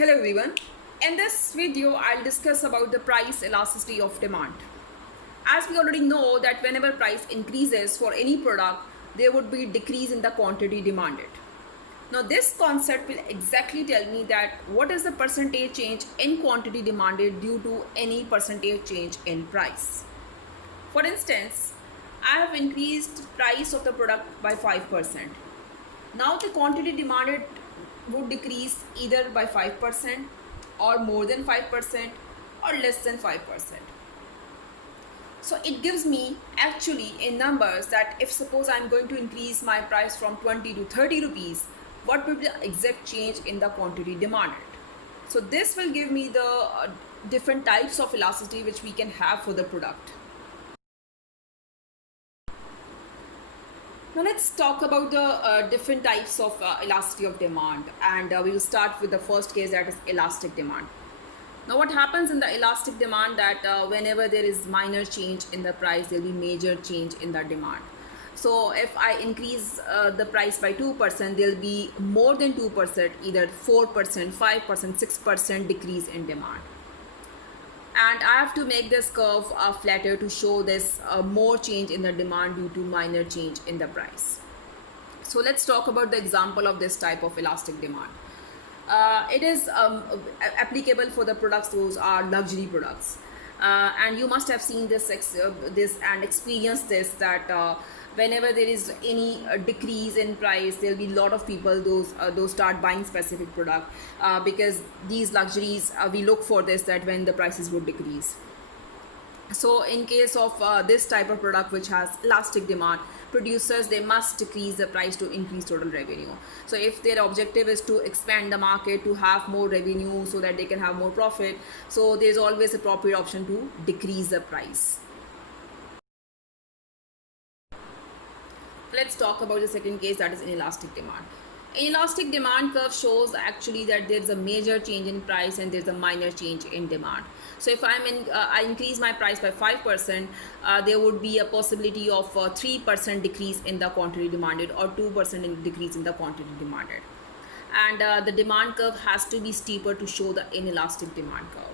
Hello everyone. In this video, I'll discuss about the price elasticity of demand. As we already know that whenever price increases for any product, there would be decrease in the quantity demanded. Now this concept will exactly tell me that what is the percentage change in quantity demanded due to any percentage change in price. For instance, I have increased price of the product by 5%. Now the quantity demanded would decrease either by 5% or more than 5% or less than 5%. So it gives me actually in numbers that if suppose I'm going to increase my price from 20 to 30 rupees, what will be the exact change in the quantity demanded. So this will give me the different types of elasticity which we can have for the product. Now let's talk about the different types of elasticity of demand, and we will start with the first case, that is elastic demand. Now what happens in the elastic demand that whenever there is minor change in the price, there will be major change in the demand. So if I increase the price by 2%, there will be more than 2%, either 4%, 5%, 6% decrease in demand. And I have to make this curve flatter to show this more change in the demand due to minor change in the price. So let's talk about the example of this type of elastic demand. It is applicable for the products, those are luxury products. And you must have seen this and experienced this, that whenever there is any decrease in price, there will be a lot of people those start buying specific product because these luxuries, we look for this, that when the prices would decrease. So in case of this type of product which has elastic demand, producers, they must decrease the price to increase total revenue. So if their objective is to expand the market, to have more revenue so that they can have more profit, so there's always appropriate option to decrease the price. Let's talk about the second case, that is inelastic demand. Inelastic demand curve shows actually that there's a major change in price and there's a minor change in demand. So if I increase my price by 5%, there would be a possibility of 3% decrease in the quantity demanded or 2% decrease in the quantity demanded. And the demand curve has to be steeper to show the inelastic demand curve.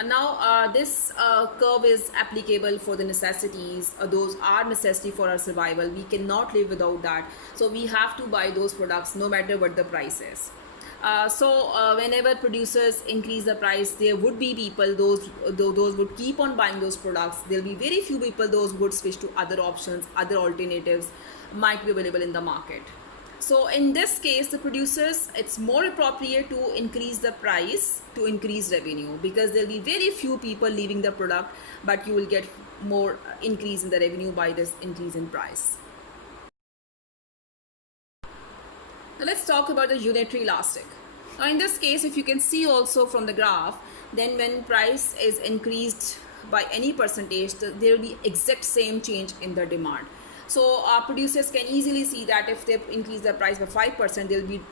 And now this curve is applicable for the necessities. Those are necessity for our survival. We cannot live without that. So we have to buy those products no matter what the price is. So whenever producers increase the price, there would be people, those would keep on buying those products. There will be very few people, those would switch to other options, other alternatives might be available in the market. So in this case, the producers, it's more appropriate to increase the price to increase revenue, because there will be very few people leaving the product, but you will get more increase in the revenue by this increase in price. Now let's talk about the unitary elastic. Now in this case, if you can see also from the graph, then when price is increased by any percentage, there will be exact same change in the demand. So producers can easily see that if they increase the price by 5%, there will be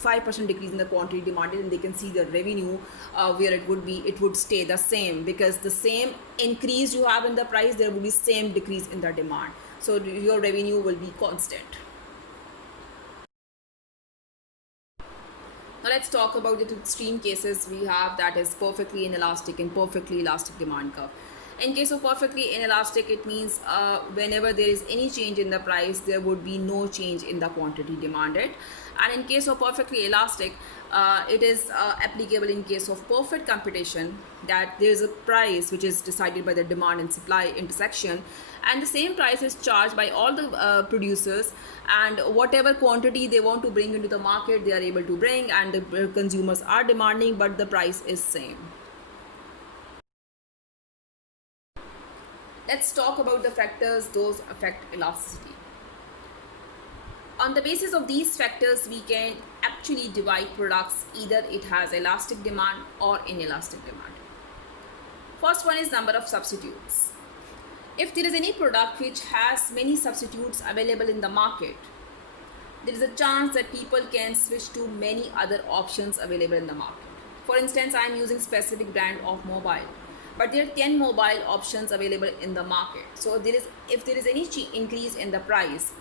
5% decrease in the quantity demanded, and they can see the revenue where it would stay the same, because the same increase you have in the price, there will be same decrease in the demand. So your revenue will be constant. Now let's talk about the two extreme cases we have, that is perfectly inelastic and perfectly elastic demand curve. In case of perfectly inelastic, it means whenever there is any change in the price, there would be no change in the quantity demanded. And in case of perfectly elastic, it is applicable in case of perfect competition, that there is a price which is decided by the demand and supply intersection, and the same price is charged by all the producers, and whatever quantity they want to bring into the market, they are able to bring, and the consumers are demanding, but the price is same. Let's talk about the factors those affect elasticity. On the basis of these factors, we can actually divide products, either it has elastic demand or inelastic demand. First one is number of substitutes. If there is any product which has many substitutes available in the market, there is a chance that people can switch to many other options available in the market. For instance, I am using specific brand of mobile, but there are 10 mobile options available in the market. So if there is any increase in the price,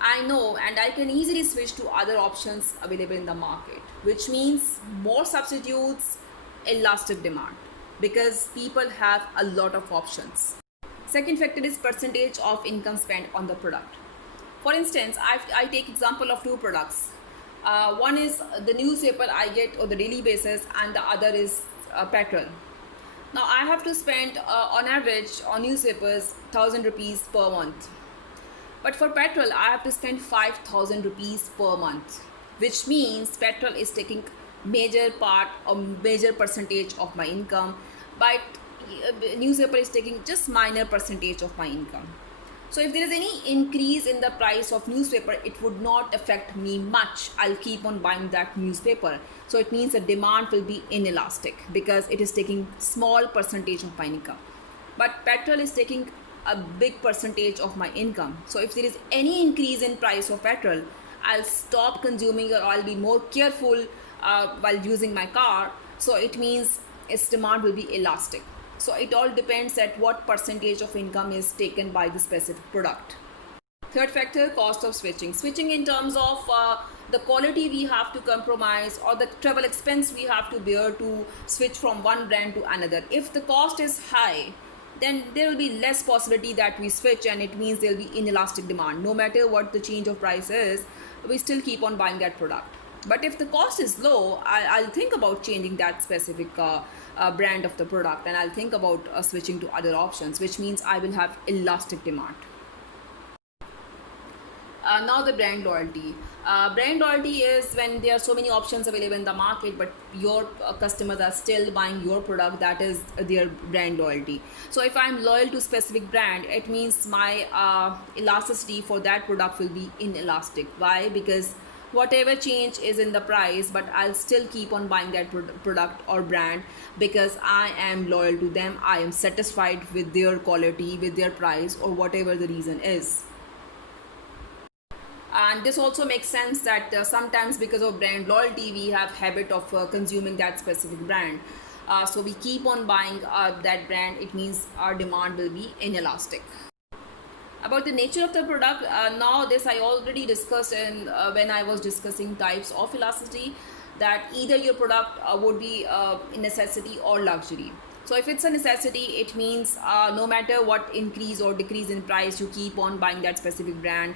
I know and I can easily switch to other options available in the market, which means more substitutes, elastic demand, because people have a lot of options. Second factor is percentage of income spent on the product. For instance, I take example of two products. One is the newspaper I get on the daily basis, and the other is petrol. Now I have to spend on average on newspapers 1,000 rupees per month. But for petrol, I have to spend 5,000 rupees per month, which means petrol is taking major part or major percentage of my income, but newspaper is taking just minor percentage of my income. So if there is any increase in the price of newspaper, it would not affect me much. I'll keep on buying that newspaper. So it means the demand will be inelastic because it is taking small percentage of my income. But petrol is taking a big percentage of my income. So if there is any increase in price of petrol, I'll stop consuming, or I'll be more careful while using my car. So it means its demand will be elastic. So it all depends at what percentage of income is taken by the specific product. Third factor, cost of switching. Switching in terms of the quality we have to compromise, or the travel expense we have to bear to switch from one brand to another. If the cost is high, then there will be less possibility that we switch, and it means there will be inelastic demand. No matter what the change of price is, we still keep on buying that product. But if the cost is low, I'll think about changing that specific brand of the product, and I'll think about switching to other options, which means I will have elastic demand. Now the brand loyalty. Brand loyalty is when there are so many options available in the market, but your customers are still buying your product. That is their brand loyalty. So if I'm loyal to specific brand, it means my elasticity for that product will be inelastic. Why? Because whatever change is in the price, but I'll still keep on buying that product or brand because I am loyal to them. I am satisfied with their quality, with their price, or whatever the reason is. And this also makes sense that sometimes because of brand loyalty we have habit of consuming that specific brand, so we keep on buying that brand. It means our demand will be inelastic. About the nature of the product, now this I already discussed in when I was discussing types of elasticity, that either your product would be a necessity or luxury. So if it's a necessity, it means no matter what increase or decrease in price, you keep on buying that specific brand.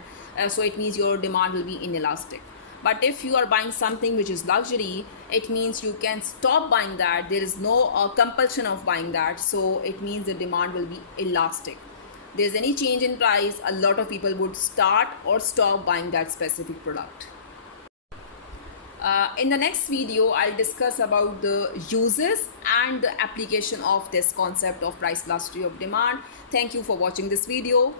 So it means your demand will be inelastic. But if you are buying something which is luxury, it means you can stop buying that. There is no compulsion of buying that. So it means the demand will be elastic. There's any change in price, a lot of people would start or stop buying that specific product. In the next video, I'll discuss about the uses and the application of this concept of price elasticity of demand. Thank you for watching this video.